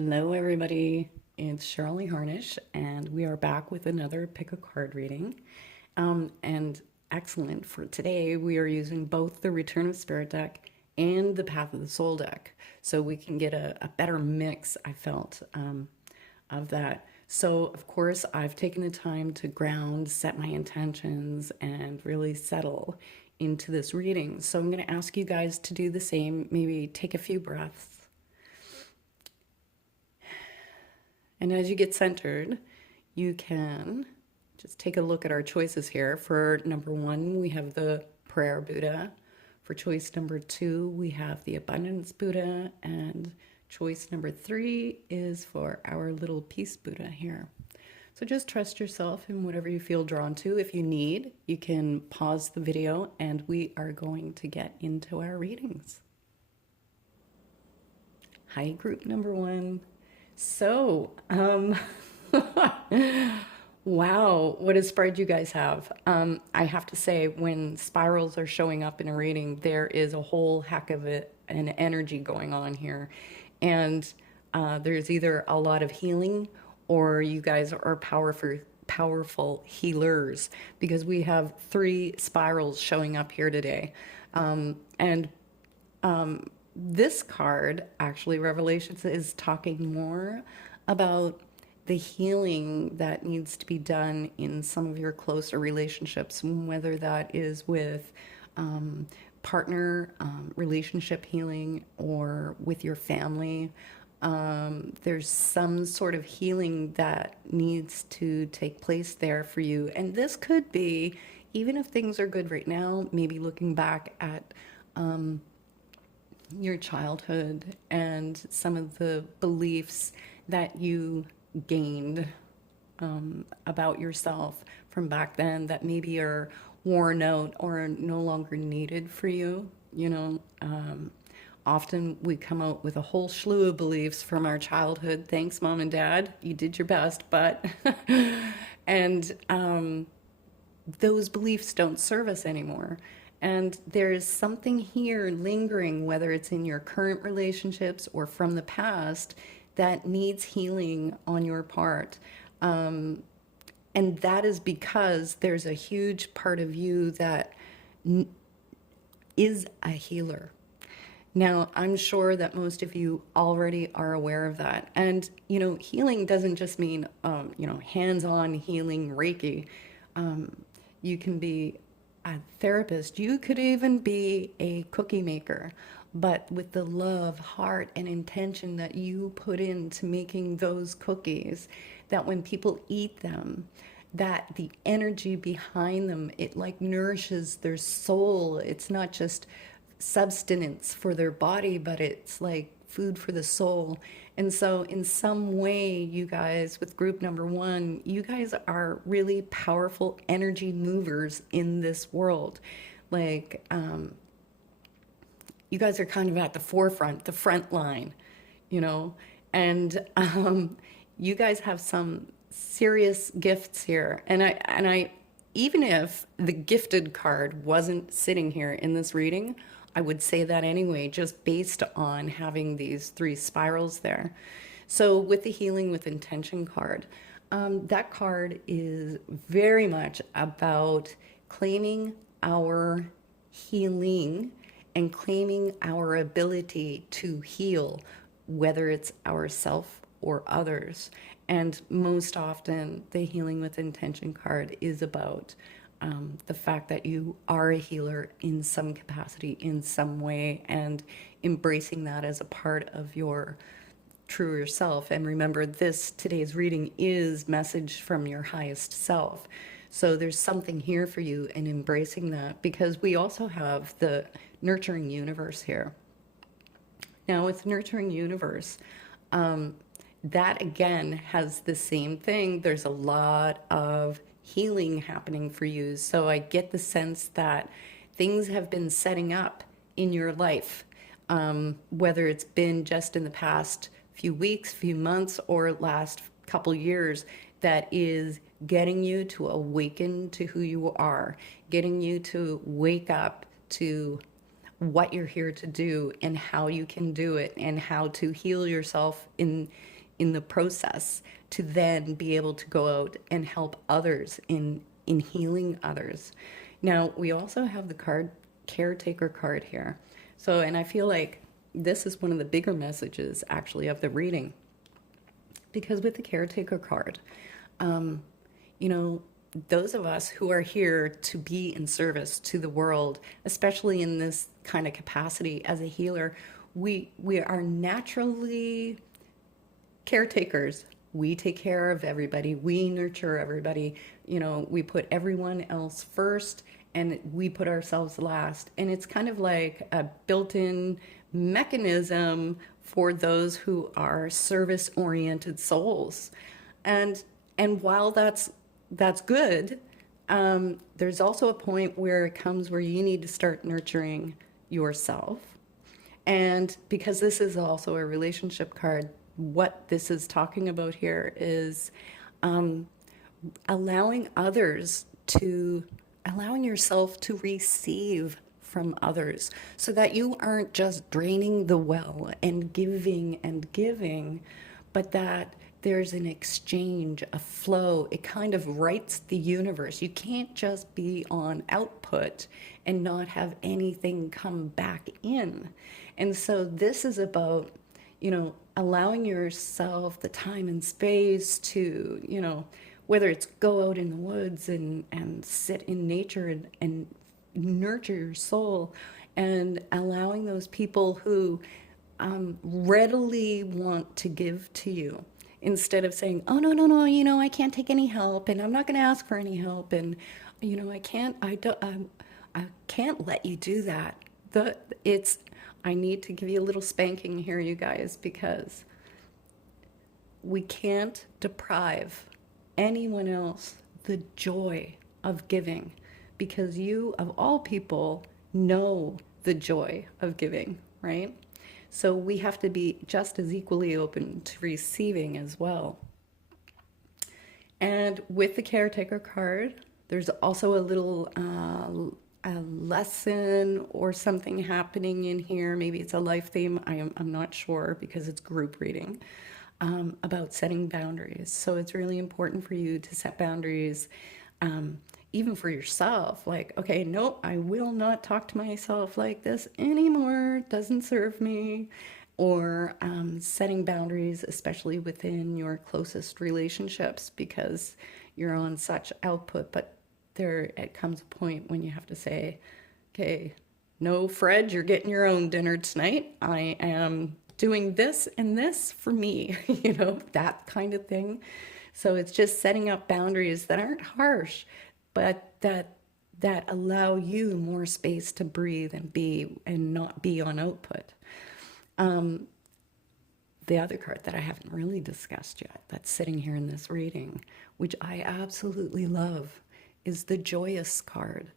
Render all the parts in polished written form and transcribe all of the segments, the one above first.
Hello, everybody. It's Cheryl Lee Harnish, and we are back with another pick a card reading. And excellent for today, we are using both the Return of Spirit deck and the Path of the Soul deck, so we can get a better mix, I felt, of that. So, of course, I've taken the time to ground, set my intentions, and really settle into this reading. So, I'm going to ask you guys to do the same. Maybe take a few breaths. And as you get centered, you can just take a look at our choices here. For number one, we have the Prayer Buddha. For choice number two, we have the Abundance Buddha. And choice number three is for our little Peace Buddha here. So just trust yourself in whatever you feel drawn to. If you need, you can pause the video and we are going to get into our readings. Hi, group number one. So, wow, what a spread you guys have. I have to say, when spirals are showing up in a reading, there is a whole heck of an energy going on here. And there's either a lot of healing or you guys are powerful healers, because we have three spirals showing up here today. And this card, actually, Revelations, is talking more about the healing that needs to be done in some of your closer relationships, whether that is with partner relationship healing or with your family. There's some sort of healing that needs to take place there for you. And this could be, even if things are good right now, maybe looking back at your childhood and some of the beliefs that you gained about yourself from back then that maybe are worn out or no longer needed for you. Often we come out with a whole slew of beliefs from our childhood. Thanks, mom and dad. You did your best, but and those beliefs don't serve us anymore. And there's something here lingering, whether it's in your current relationships or from the past, that needs healing on your part. And that is because there's a huge part of you that is a healer. Now, I'm sure that most of you already are aware of that. And, healing doesn't just mean, hands-on healing Reiki. You can be a therapist. You could even be a cookie maker, but with the love, heart, and intention that you put into making those cookies, that when people eat them, that the energy behind them, it like nourishes their soul. It's not just substance for their body, but it's like food for the soul. And so in some way, you guys, with group number one, you guys are really powerful energy movers in this world. Like, you guys are kind of at the forefront, the front line, and you guys have some serious gifts here. And I, even if the gifted card wasn't sitting here in this reading, I would say that anyway, just based on having these three spirals there. So with the Healing with Intention card, that card is very much about claiming our healing and claiming our ability to heal, whether it's ourself or others. And most often, the Healing with Intention card is about the fact that you are a healer in some capacity, in some way, and embracing that as a part of your truer self. And remember, today's reading is message from your highest self. So there's something here for you in embracing that, because we also have the Nurturing Universe here. Now, with Nurturing Universe, that again has the same thing. There's a lot of healing happening for you. So I get the sense that things have been setting up in your life, whether it's been just in the past few weeks, few months, or last couple years, that is getting you to awaken to who you are, getting you to wake up to what you're here to do and how you can do it and how to heal yourself in the process to then be able to go out and help others in healing others. Now, we also have the caretaker card here. So, and I feel like this is one of the bigger messages actually of the reading, because with the caretaker card, you know, those of us who are here to be in service to the world, especially in this kind of capacity as a healer, we are naturally caretakers. We take care of everybody. We nurture everybody. You know, we put everyone else first and we put ourselves last. And it's kind of like a built-in mechanism for those who are service-oriented souls. And while that's good, there's also a point where it comes where you need to start nurturing yourself. And because this is also a relationship card, what this is talking about here is allowing yourself to receive from others, so that you aren't just draining the well and giving, but that there's an exchange, a flow. It kind of writes the universe. You can't just be on output and not have anything come back in. And so this is about, you know, allowing yourself the time and space to, you know, whether it's go out in the woods and sit in nature and nurture your soul, and allowing those people who readily want to give to you, instead of saying, oh, no, you know, I can't take any help and I'm not going to ask for any help. And, you know, I can't let you do that. I need to give you a little spanking here, you guys, because we can't deprive anyone else the joy of giving, because you, of all people, know the joy of giving, right? So we have to be just as equally open to receiving as well. And with the caretaker card, there's also a little a lesson or something happening in here. Maybe it's a life theme. I'm not sure, because it's group reading, about setting boundaries. So it's really important for you to set boundaries, even for yourself. Like, okay, no, I will not talk to myself like this anymore. It doesn't serve me. Or setting boundaries, especially within your closest relationships, because you're on such output. But there it comes a point when you have to say, okay, no, Fred, you're getting your own dinner tonight. I am doing this and this for me, you know, that kind of thing. So it's just setting up boundaries that aren't harsh, but that allow you more space to breathe and be, and not be on output. The other card that I haven't really discussed yet, that's sitting here in this reading, which I absolutely love, is the joyous card.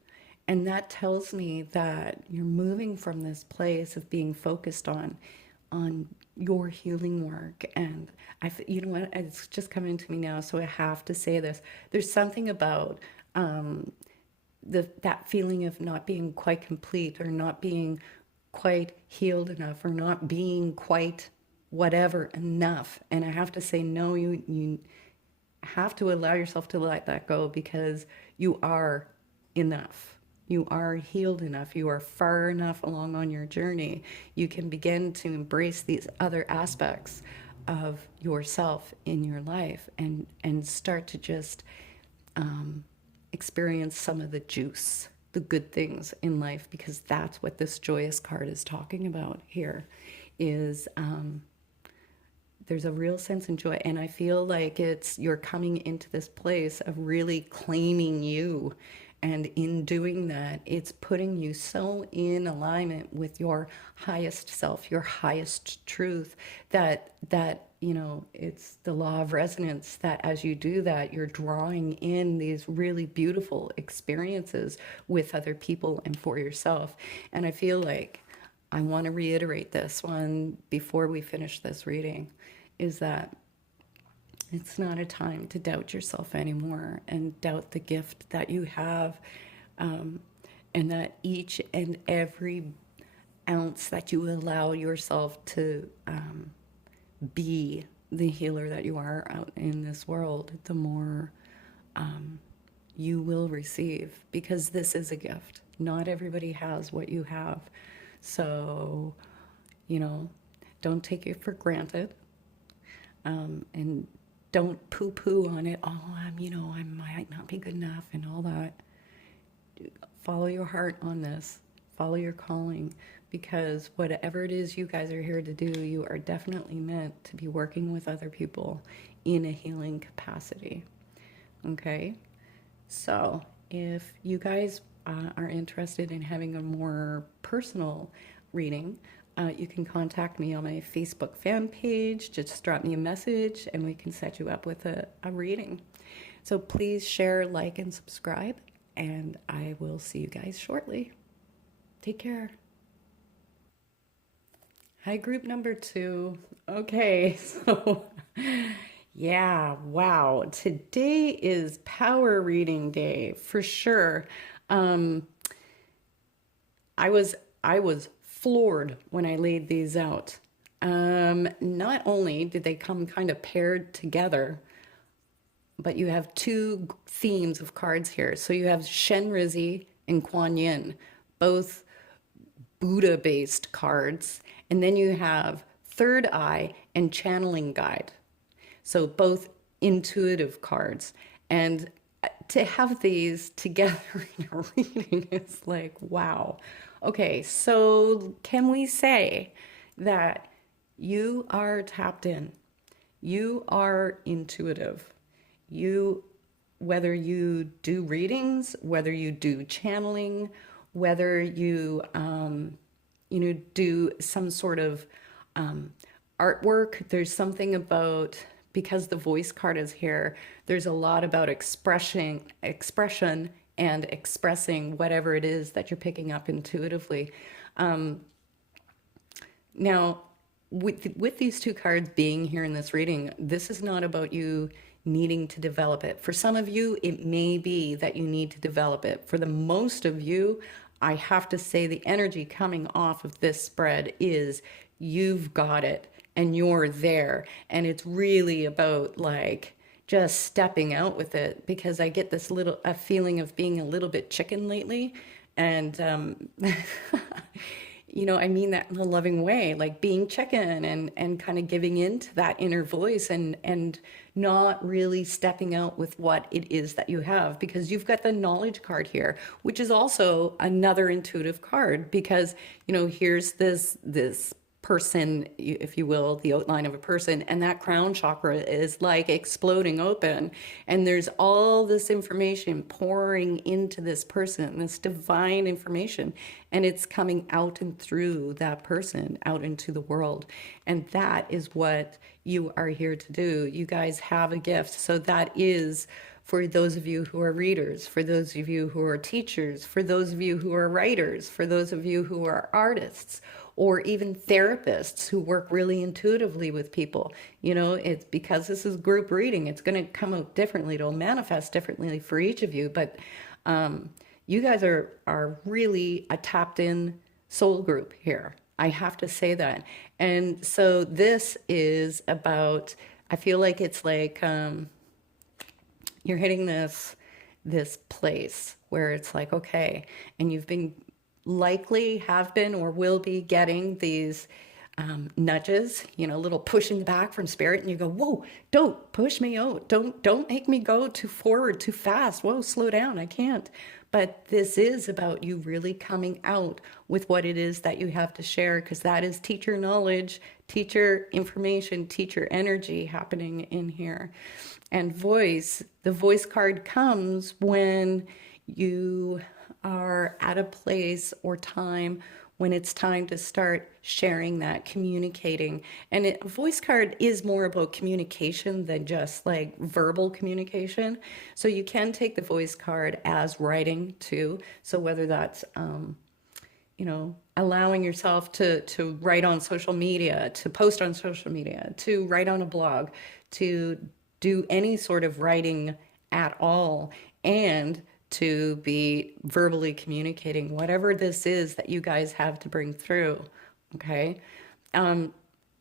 And that tells me that you're moving from this place of being focused on your healing work. And you know what, it's just coming to me now, so I have to say this. There's something about that feeling of not being quite complete, or not being quite healed enough, or not being quite whatever enough. And I have to say, no, you have to allow yourself to let that go, because you are enough. You are healed enough. You are far enough along on your journey. You can begin to embrace these other aspects of yourself in your life, and start to just experience some of the juice, the good things in life, because that's what this joyous card is talking about here. Is there's a real sense of joy, and I feel like you're coming into this place of really claiming you, and in doing that, it's putting you so in alignment with your highest self, your highest truth, that you know, it's the law of resonance, that as you do that, you're drawing in these really beautiful experiences with other people and for yourself. And I feel like I want to reiterate this one before we finish this reading, is that it's not a time to doubt yourself anymore, and doubt the gift that you have, and that each and every ounce that you allow yourself to be the healer that you are out in this world, the more you will receive, because this is a gift. Not everybody has what you have. So, you know, don't take it for granted, and don't poo-poo on it. Oh, I might not be good enough and all that. Follow your heart on this. Follow your calling, because whatever it is you guys are here to do, you are definitely meant to be working with other people in a healing capacity. Okay? So if you guys are interested in having a more personal reading, you can contact me on my Facebook fan page. Just drop me a message and we can set you up with a reading. So please share, like, and subscribe, and I will see you guys shortly. Take care. Hi, group number 2. Okay, so yeah, wow. Today is power reading day for sure. I was floored when I laid these out. Not only did they come kind of paired together, but you have two themes of cards here. So you have Shenrizi and Kuan Yin, both Buddha-based cards. And then you have Third Eye and Channeling Guide. So both intuitive cards. And to have these together in a reading is like, wow. Okay, so can we say that you are tapped in? You are intuitive. Whether you do readings, whether you do channeling, whether you, do some sort of artwork, there's something about, because the voice card is here, there's a lot about expression and expressing whatever it is that you're picking up intuitively. Now, with these two cards being here in this reading, this is not about you needing to develop it. For some of you, it may be that you need to develop it. For the most of you, I have to say the energy coming off of this spread is you've got it and you're there. And it's really about like just stepping out with it, because I get this a feeling of being a little bit chicken lately. And, I mean that in a loving way, like being chicken and kind of giving in to that inner voice and not really stepping out with what it is that you have, because you've got the knowledge card here, which is also another intuitive card, because, here's this person, if you will, the outline of a person, and that crown chakra is like exploding open, and there's all this information pouring into this person, this divine information, and it's coming out and through that person out into the world. And that is what you are here to do. You guys have a gift. So that is for those of you who are readers, for those of you who are teachers, for those of you who are writers, for those of you who are artists, or even therapists who work really intuitively with people. It's because this is group reading, it's going to come out differently. It'll manifest differently for each of you. But you guys are really a tapped in soul group here. I have to say that. And so this is about, I feel like it's like you're hitting this place where it's like, okay, and you've been likely have been or will be getting these nudges, little pushing back from spirit, and you go, whoa, don't push me out. Don't make me go too forward, too fast. Whoa, slow down. I can't. But this is about you really coming out with what it is that you have to share, because that is teacher knowledge, teacher information, teacher energy happening in here. And the voice card comes when you are at a place or time when it's time to start sharing that, communicating. And a voice card is more about communication than just like verbal communication. So you can take the voice card as writing too. So whether that's, allowing yourself to write on social media, to post on social media, to write on a blog, to do any sort of writing at all, and to be verbally communicating whatever this is that you guys have to bring through. Okay. Um,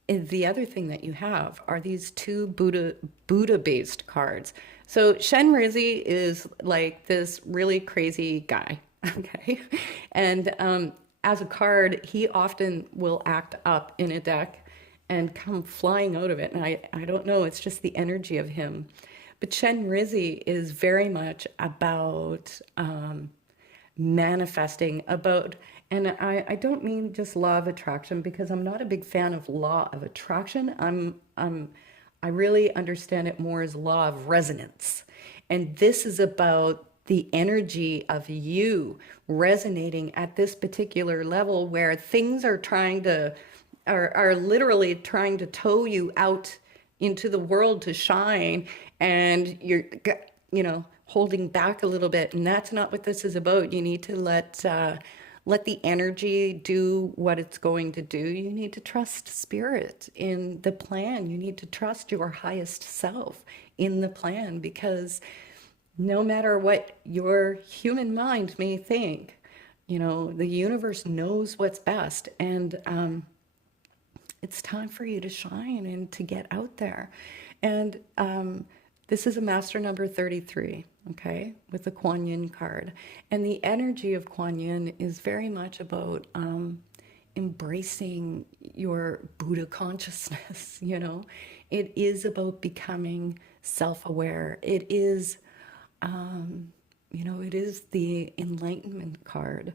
and the other thing that you have are these two Buddha based cards. So Shen Rizi is like this really crazy guy. Okay. And as a card, he often will act up in a deck and come flying out of it. And I don't know, it's just the energy of him. But Shen Rizi is very much about manifesting, about, and I don't mean just law of attraction, because I'm not a big fan of law of attraction. I really understand it more as law of resonance. And this is about the energy of you resonating at this particular level where things are trying to, are literally trying to tow you out into the world to shine, and you're, you know, holding back a little bit. And that's not what this is about. You need to let the energy do what it's going to do. You need to trust spirit in the plan. You need to trust your highest self in the plan, because no matter what your human mind may think, you know, the universe knows what's best. And it's time for you to shine and to get out there. And this is a master number 33, okay, with the Kuan Yin card. And the energy of Kuan Yin is very much about embracing your Buddha consciousness, you know. It is about becoming self-aware. It is, you know, it is the enlightenment card.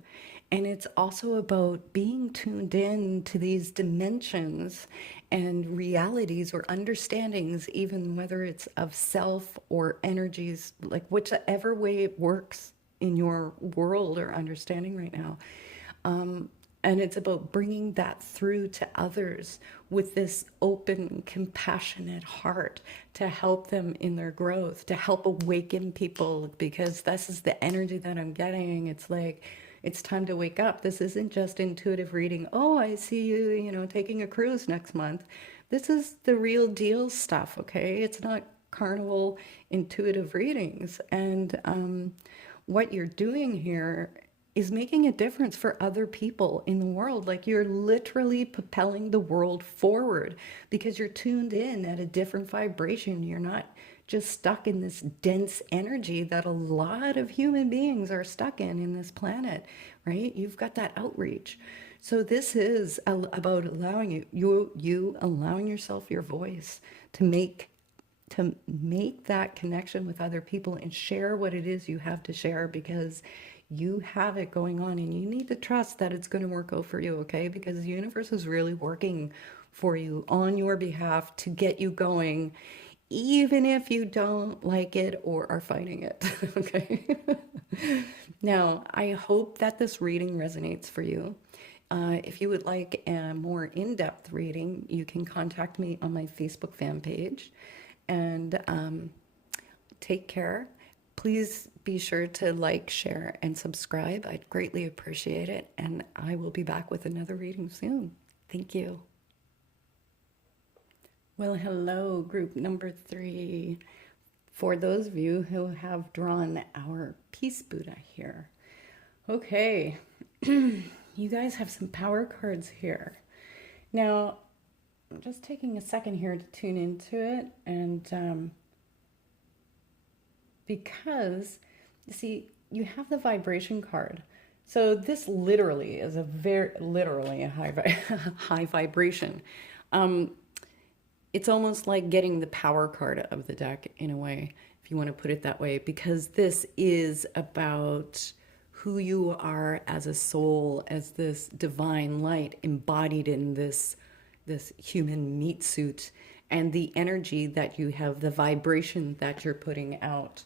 And it's also about being tuned in to these dimensions and realities or understandings, even whether it's of self or energies, like whichever way it works in your world or understanding right now. And it's about bringing that through to others with this open, compassionate heart to help them in their growth, to help awaken people, because this is the energy that I'm getting. It's like, it's time to wake up. This isn't just intuitive reading. Oh, I see you, you know, taking a cruise next month. This is the real deal stuff, okay? It's not carnival intuitive readings. And what you're doing here is making a difference for other people in the world. Like, you're literally propelling the world forward because you're tuned in at a different vibration. You're not just stuck in this dense energy that a lot of human beings are stuck in this planet, right? You've got that outreach. So this is about allowing you allowing yourself your voice to make that connection with other people and share what it is you have to share, because you have it going on and you need to trust that it's going to work out for you, okay? Because the universe is really working for you on your behalf to get you going, even if you don't like it or are fighting it, okay? Now, I hope that this reading resonates for you. If you would like a more in-depth reading, you can contact me on my Facebook fan page. And take care. Please be sure to like, share, and subscribe. I'd greatly appreciate it. And I will be back with another reading soon. Thank you. Well, hello, group number 3. For those of you who have drawn our Peace Buddha here. Okay, you guys have some power cards here. Now, I'm just taking a second here to tune into it, and because, you see, you have the vibration card. So this literally is literally a high vibration. It's almost like getting the power card of the deck in a way, if you want to put it that way, because this is about who you are as a soul, as this divine light embodied in this human meat suit, and the energy that you have, the vibration that you're putting out.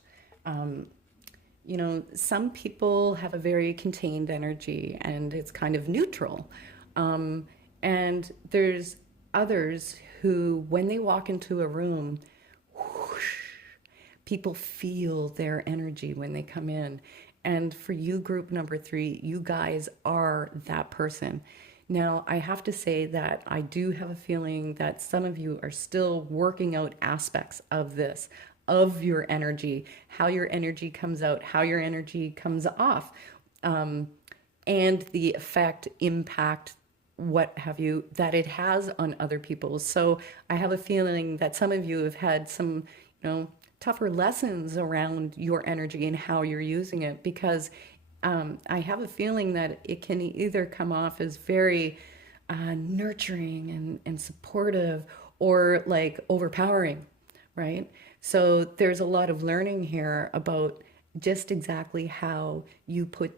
You know, some people have a very contained energy and it's kind of neutral. And there's others who, when they walk into a room, whoosh, people feel their energy when they come in. And for you, group number 3, you guys are that person. Now, I have to say that I do have a feeling that some of you are still working out aspects of this, of your energy, how your energy comes out, how your energy comes off, and the effect, impact, what have you, that it has on other people. So I have a feeling that some of you have had some, tougher lessons around your energy and how you're using it, because I have a feeling that it can either come off as very nurturing and supportive, or like overpowering, right? So there's a lot of learning here about just exactly how you put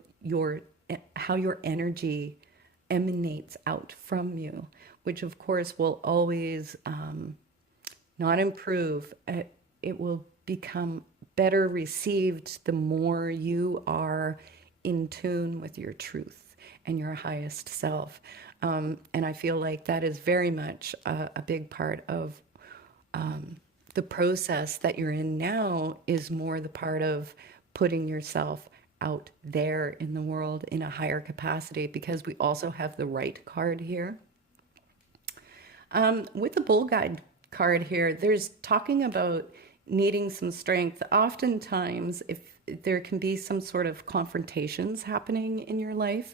how your energy emanates out from you, which of course will always not improve. It will become better received the more you are in tune with your truth and your highest self. And I feel like that is very much a big part of the process that you're in now, is more the part of putting yourself out there in the world in a higher capacity, because we also have the right card here. With the Bull Guide card here, there's talking about needing some strength. Oftentimes, if there can be some sort of confrontations happening in your life,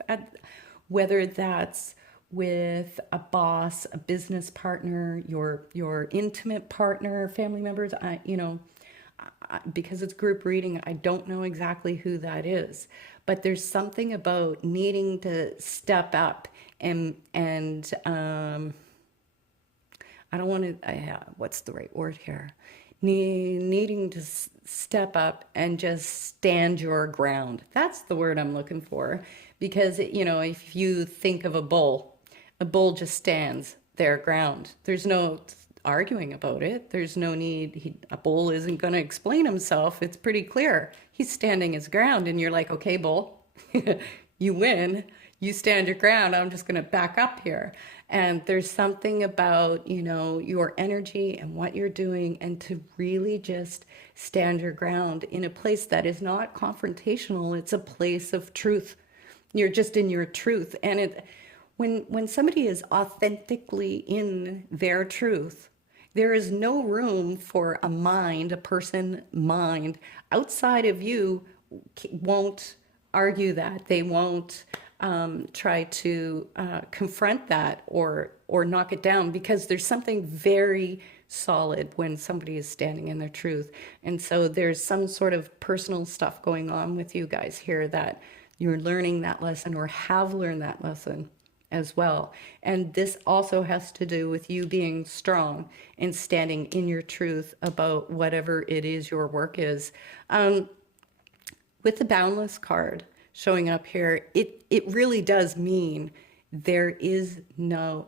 whether that's with a boss, a business partner, your intimate partner, family members, because it's group reading, I don't know exactly who that is, but there's something about needing to step up and I don't want to, what's the right word here? Needing to step up and just stand your ground. That's the word I'm looking for. Because, if you think of a bull just stands their ground. There's no arguing about it. There's no need. A bull isn't going to explain himself. It's pretty clear. He's standing his ground, and you're like, okay, bull, you win. You stand your ground. I'm just going to back up here. And there's something about, your energy and what you're doing, and to really just stand your ground in a place that is not confrontational. It's a place of truth. You're just in your truth. And when somebody is authentically in their truth, there is no room for a person mind outside of you won't argue that. They won't try to confront that or knock it down, because there's something very solid when somebody is standing in their truth. And so there's some sort of personal stuff going on with you guys here, that you're learning that lesson or have learned that lesson as well. And this also has to do with you being strong and standing in your truth about whatever it is your work is. With the Boundless card showing up here, it really does mean there is no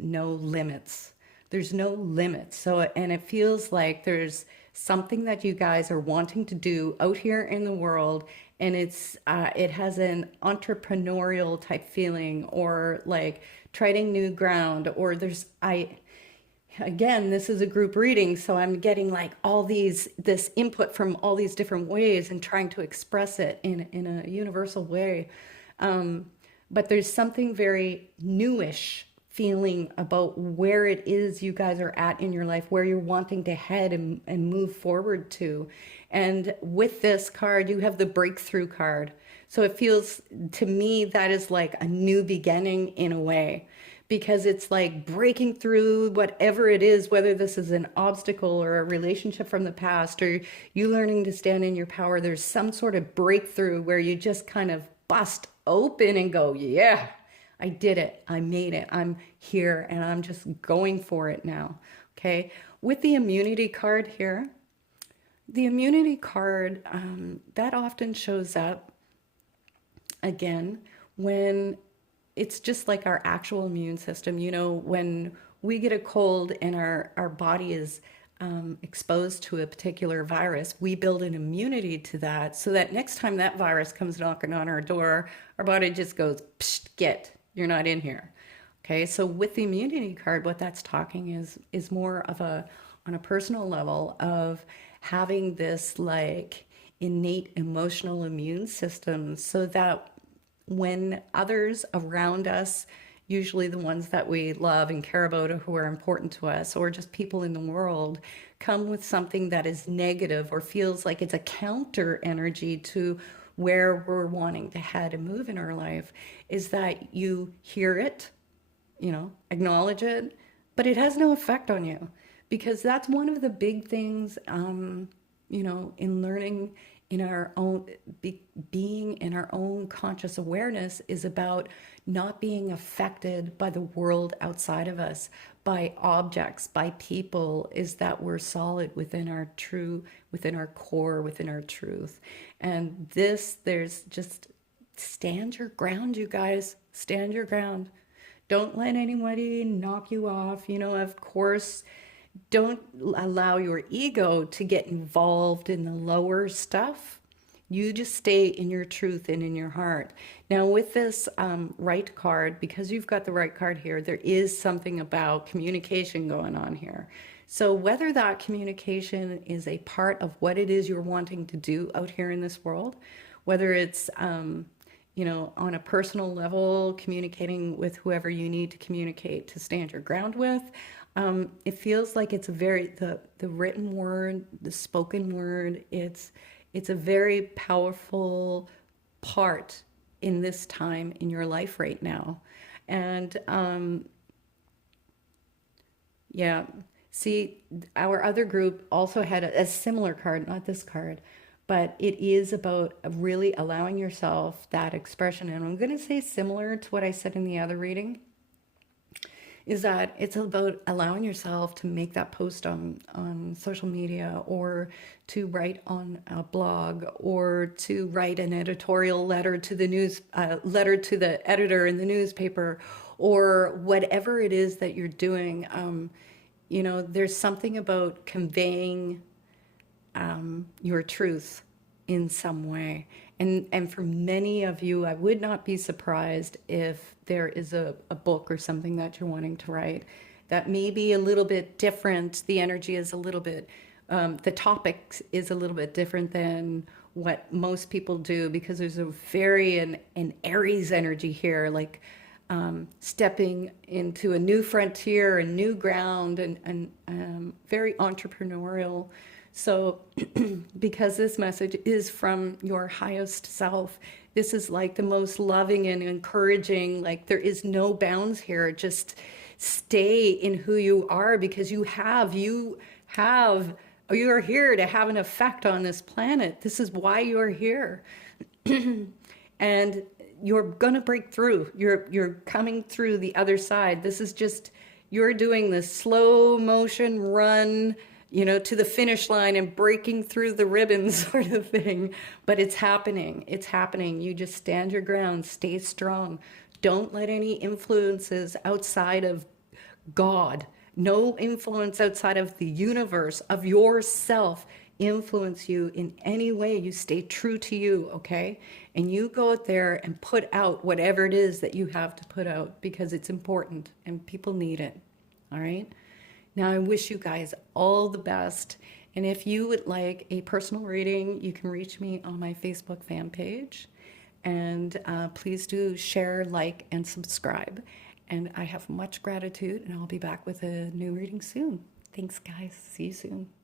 limits. There's no limits. So, and it feels like there's something that you guys are wanting to do out here in the world, and it has an entrepreneurial type feeling, or like treading new ground, or again, this is a group reading, so I'm getting like this input from all these different ways and trying to express it in a universal way. But there's something very newish feeling about where it is you guys are at in your life, where you're wanting to head and move forward to. And with this card, you have the breakthrough card. So it feels to me that is like a new beginning in a way, because it's like breaking through whatever it is, whether this is an obstacle or a relationship from the past, or you learning to stand in your power. There's some sort of breakthrough where you just kind of bust open and go, yeah, I did it. I made it. I'm here and I'm just going for it now. Okay. With the immunity card here, the immunity card, that often shows up again when it's just like our actual immune system. When we get a cold and our body is exposed to a particular virus, we build an immunity to that, so that next time that virus comes knocking on our door, our body just goes, psht, you're not in here. Okay, so with the immunity card, what that's talking is more of on a personal level of having this like innate emotional immune system, so that when others around us, usually the ones that we love and care about or who are important to us, or just people in the world, come with something that is negative or feels like it's a counter energy to where we're wanting to head and move in our life, is that you hear it, acknowledge it, but it has no effect on you. Because that's one of the big things, in learning in our own, being in our own conscious awareness is about not being affected by the world outside of us, by objects, by people, is that we're solid within our within our core, within our truth. And there's just stand your ground, you guys, stand your ground. Don't let anybody knock you off. Of course, don't allow your ego to get involved in the lower stuff. You just stay in your truth and in your heart. Now, with this right card, because you've got the right card here, there is something about communication going on here. So whether that communication is a part of what it is you're wanting to do out here in this world, whether it's on a personal level, communicating with whoever you need to communicate to stand your ground with. It feels like it's the written word, the spoken word. It's a very powerful part in this time in your life right now. And yeah, see, our other group also had a similar card, not this card, but it is about really allowing yourself that expression. And I'm going to say similar to what I said in the other reading, is that it's about allowing yourself to make that post on social media, or to write on a blog, or to write an editorial letter to the letter to the editor in the newspaper, or whatever it is that you're doing. There's something about conveying your truth in some way. And for many of you, I would not be surprised if there is a book or something that you're wanting to write that may be a little bit different. The energy is a little bit, the topic is a little bit different than what most people do, because there's a very an Aries energy here, like stepping into a new frontier and new ground, and very entrepreneurial. So because this message is from your highest self, this is like the most loving and encouraging, like there is no bounds here. Just stay in who you are, because you are here to have an effect on this planet. This is why you're here. And you're going to break through. You're coming through the other side. This is just, you're doing this slow motion run, to the finish line and breaking through the ribbon sort of thing. But it's happening. It's happening. You just stand your ground, stay strong. Don't let any influences outside of God, no influence outside of the universe, of yourself, influence you in any way. You stay true to you, okay? And you go out there and put out whatever it is that you have to put out, because it's important and people need it, all right? Now, I wish you guys all the best. And if you would like a personal reading, you can reach me on my Facebook fan page. And please do share, like, and subscribe. And I have much gratitude, and I'll be back with a new reading soon. Thanks, guys. See you soon.